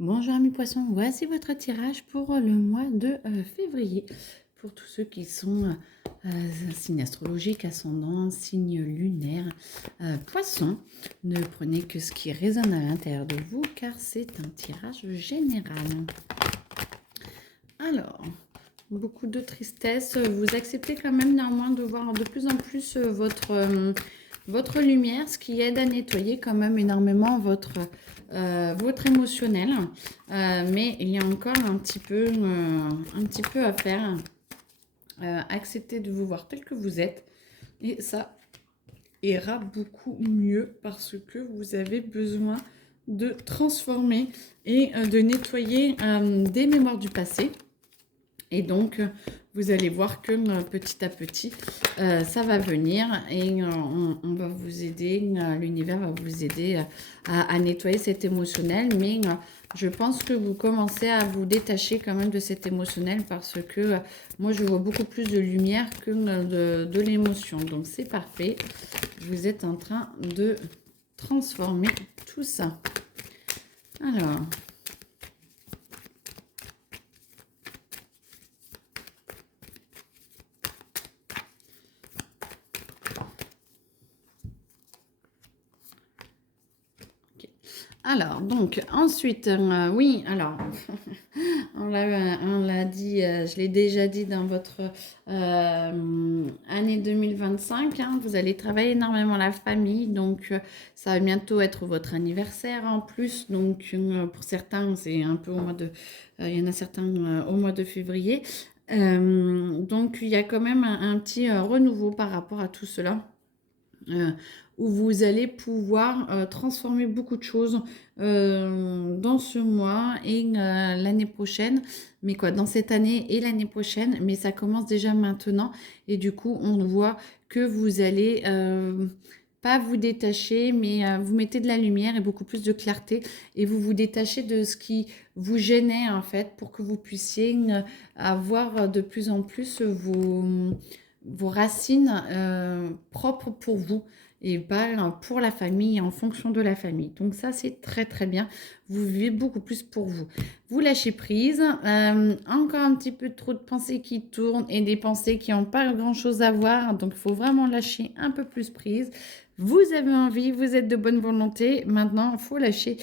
Bonjour amis poissons, voici votre tirage pour le mois de février. Pour tous ceux qui sont signes astrologiques, ascendant, signe lunaire, poisson, ne prenez que ce qui résonne à l'intérieur de vous car c'est un tirage général. Alors, beaucoup de tristesse, vous acceptez quand même néanmoins de voir de plus en plus votre lumière, ce qui aide à nettoyer quand même énormément votre émotionnel. Mais il y a encore un petit peu à faire. Acceptez de vous voir tel que vous êtes. Et ça ira beaucoup mieux parce que vous avez besoin de transformer et de nettoyer des mémoires du passé. Et donc, vous allez voir que petit à petit, ça va venir et on va vous aider, l'univers va vous aider à nettoyer cet émotionnel. Mais je pense que vous commencez à vous détacher quand même de cet émotionnel parce que moi, je vois beaucoup plus de lumière que de l'émotion. Donc, c'est parfait. Vous êtes en train de transformer tout ça. Alors... Alors, donc, ensuite, oui, alors, on l'a dit, je l'ai déjà dit dans votre année 2025, hein, vous allez travailler énormément la famille, donc ça va bientôt être votre anniversaire en plus, donc pour certains, c'est un peu au mois de, il y en a certains au mois de février, donc il y a quand même un petit renouveau par rapport à tout cela. Où vous allez pouvoir transformer beaucoup de choses dans ce mois et l'année prochaine, mais quoi, dans cette année et l'année prochaine, mais ça commence déjà maintenant et du coup on voit que vous allez pas vous détacher, mais vous mettez de la lumière et beaucoup plus de clarté et vous vous détachez de ce qui vous gênait en fait pour que vous puissiez avoir de plus en plus vos racines propres pour vous et pas pour la famille, en fonction de la famille. Donc ça, c'est très très bien. Vous vivez beaucoup plus pour vous. Vous lâchez prise. Encore un petit peu trop de pensées qui tournent et des pensées qui n'ont pas grand-chose à voir. Donc il faut vraiment lâcher un peu plus prise. Vous avez envie, vous êtes de bonne volonté. Maintenant, il faut lâcher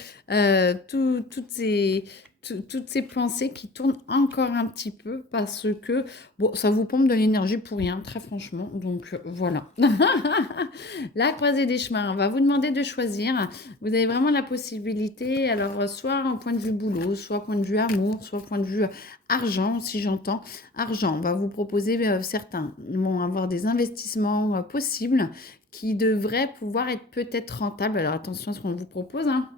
toutes ces pensées qui tournent encore un petit peu parce que, bon, ça vous pompe de l'énergie pour rien, très franchement. Donc, voilà. La croisée des chemins, on va vous demander de choisir. Vous avez vraiment la possibilité, alors, soit en point de vue boulot, soit point de vue amour, soit point de vue argent, si j'entends. Argent, on va vous proposer, certains vont avoir des investissements possibles qui devraient pouvoir être peut-être rentables. Alors, attention à ce qu'on vous propose, hein,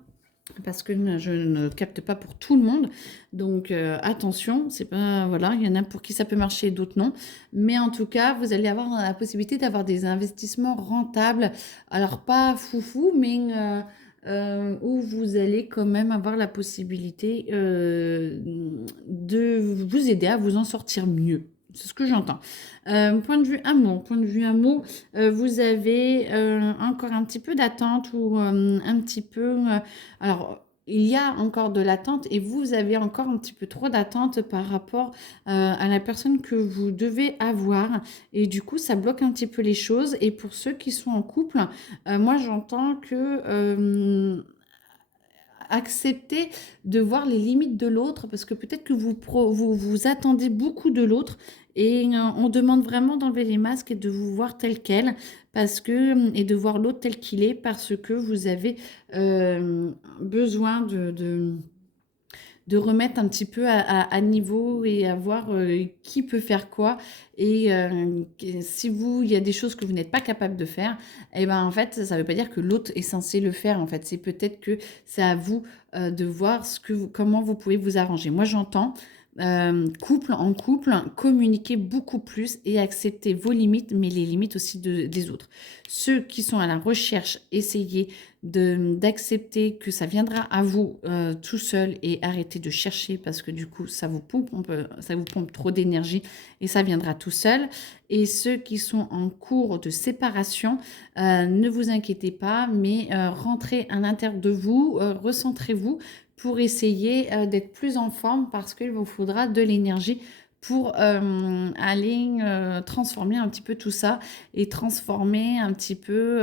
parce que je ne capte pas pour tout le monde. Donc attention, c'est pas voilà, il y en a pour qui ça peut marcher, d'autres non. Mais en tout cas, vous allez avoir la possibilité d'avoir des investissements rentables. Alors pas foufou, mais où vous allez quand même avoir la possibilité de vous aider à vous en sortir mieux. C'est ce que j'entends. Point de vue amour, vous avez encore un petit peu d'attente ou un petit peu alors, il y a encore de l'attente et vous avez encore un petit peu trop d'attente par rapport à la personne que vous devez avoir. Et du coup, ça bloque un petit peu les choses. Et pour ceux qui sont en couple, moi, j'entends que accepter de voir les limites de l'autre parce que peut-être que vous attendez beaucoup de l'autre et on demande vraiment d'enlever les masques et de vous voir tel quel parce que et de voir l'autre tel qu'il est parce que vous avez besoin de remettre un petit peu à niveau et à voir qui peut faire quoi. Et si vous, il y a des choses que vous n'êtes pas capable de faire, et ben en fait, ça ne veut pas dire que l'autre est censé le faire. En fait, c'est peut-être que c'est à vous de voir comment vous pouvez vous arranger. Moi, j'entends couple en couple, communiquer beaucoup plus et accepter vos limites, mais les limites aussi des autres. Ceux qui sont à la recherche, essayez d'accepter que ça viendra à vous tout seul et arrêter de chercher parce que du coup ça vous pompe trop d'énergie et ça viendra tout seul. Et ceux qui sont en cours de séparation, ne vous inquiétez pas, mais rentrez à l'intérieur de vous, recentrez-vous pour essayer d'être plus en forme parce qu'il vous faudra de l'énergie pour aller transformer un petit peu tout ça et transformer un petit peu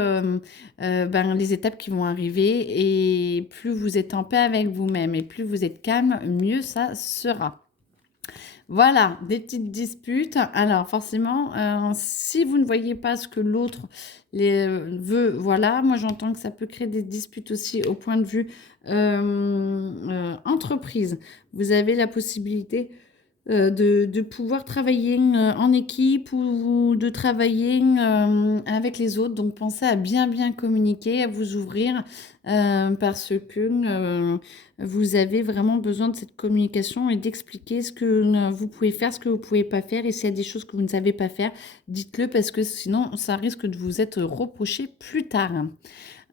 les étapes qui vont arriver. Et plus vous êtes en paix avec vous-même et plus vous êtes calme, mieux ça sera. Voilà, des petites disputes. Alors forcément, si vous ne voyez pas ce que l'autre veut, voilà, moi j'entends que ça peut créer des disputes aussi au point de vue entreprise. Vous avez la possibilité de pouvoir travailler en équipe ou de travailler avec les autres. Donc pensez à bien bien communiquer, à vous ouvrir parce que vous avez vraiment besoin de cette communication et d'expliquer ce que vous pouvez faire, ce que vous ne pouvez pas faire. Et s'il y a des choses que vous ne savez pas faire, dites-le parce que sinon ça risque de vous être reproché plus tard.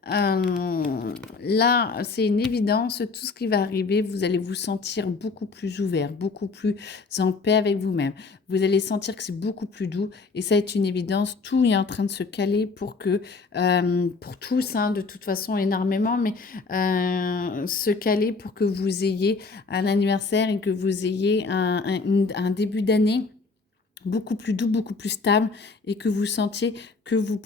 Là, c'est une évidence, tout ce qui va arriver, vous allez vous sentir beaucoup plus ouvert, beaucoup plus en paix avec vous-même. Vous allez sentir que c'est beaucoup plus doux et ça est une évidence. Tout est en train de se caler pour que, pour tous, hein, de toute façon énormément, mais se caler pour que vous ayez un anniversaire et que vous ayez un début d'année beaucoup plus doux, beaucoup plus stable et que vous sentiez que vous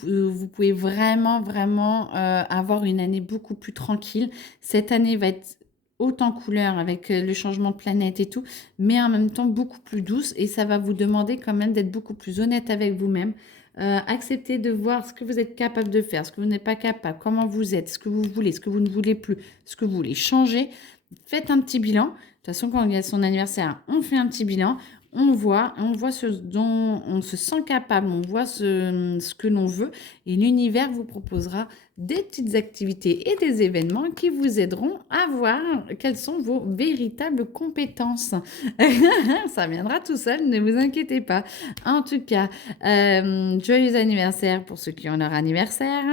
pouvez vraiment, vraiment avoir une année beaucoup plus tranquille. Cette année va être haute en couleur avec le changement de planète et tout, mais en même temps beaucoup plus douce et ça va vous demander quand même d'être beaucoup plus honnête avec vous-même. Accepter de voir ce que vous êtes capable de faire, ce que vous n'êtes pas capable, comment vous êtes, ce que vous voulez, ce que vous ne voulez plus, ce que vous voulez changer. Faites un petit bilan. De toute façon, quand il y a son anniversaire, on fait un petit bilan. On voit ce dont on se sent capable, on voit ce que l'on veut et l'univers vous proposera des petites activités et des événements qui vous aideront à voir quelles sont vos véritables compétences. Ça viendra tout seul, ne vous inquiétez pas. En tout cas, joyeux anniversaire pour ceux qui ont leur anniversaire.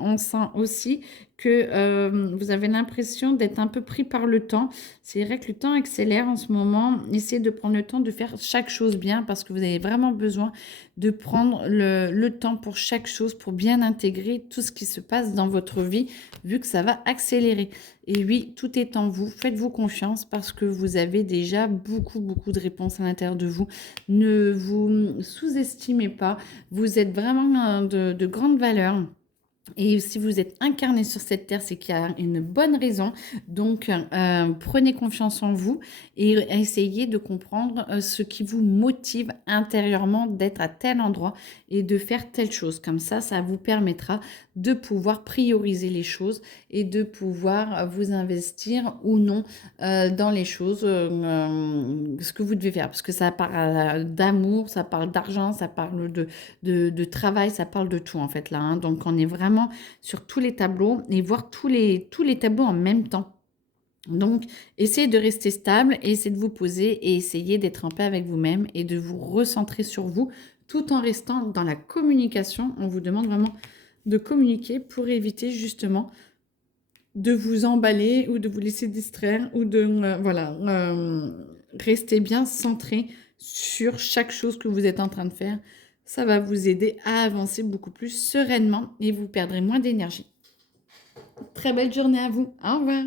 On sent aussi que vous avez l'impression d'être un peu pris par le temps. C'est vrai que le temps accélère en ce moment. Essayez de prendre le temps de faire chaque chose bien parce que vous avez vraiment besoin de prendre le temps pour chaque chose, pour bien intégrer tout ce qui se passe dans votre vie, vu que ça va accélérer. Et oui, tout est en vous. Faites-vous confiance parce que vous avez déjà beaucoup, beaucoup de réponses à l'intérieur de vous. Ne vous sous-estimez pas. Vous êtes vraiment de grande valeur. Et si vous êtes incarné sur cette terre, c'est qu'il y a une bonne raison. Donc, prenez confiance en vous et essayez de comprendre ce qui vous motive intérieurement d'être à tel endroit et de faire telle chose. Comme ça vous permettra de pouvoir prioriser les choses et de pouvoir vous investir ou non dans les choses, ce que vous devez faire. Parce que ça parle d'amour, ça parle d'argent, ça parle de travail, ça parle de tout en fait là. Hein. Donc, on est vraiment sur tous les tableaux et voir tous les tableaux en même temps. Donc, essayez de rester stable et essayez de vous poser et essayez d'être en paix avec vous-même et de vous recentrer sur vous tout en restant dans la communication. On vous demande vraiment de communiquer pour éviter justement de vous emballer ou de vous laisser distraire ou de rester bien centré sur chaque chose que vous êtes en train de faire. Ça va vous aider à avancer beaucoup plus sereinement et vous perdrez moins d'énergie. Très belle journée à vous. Au revoir.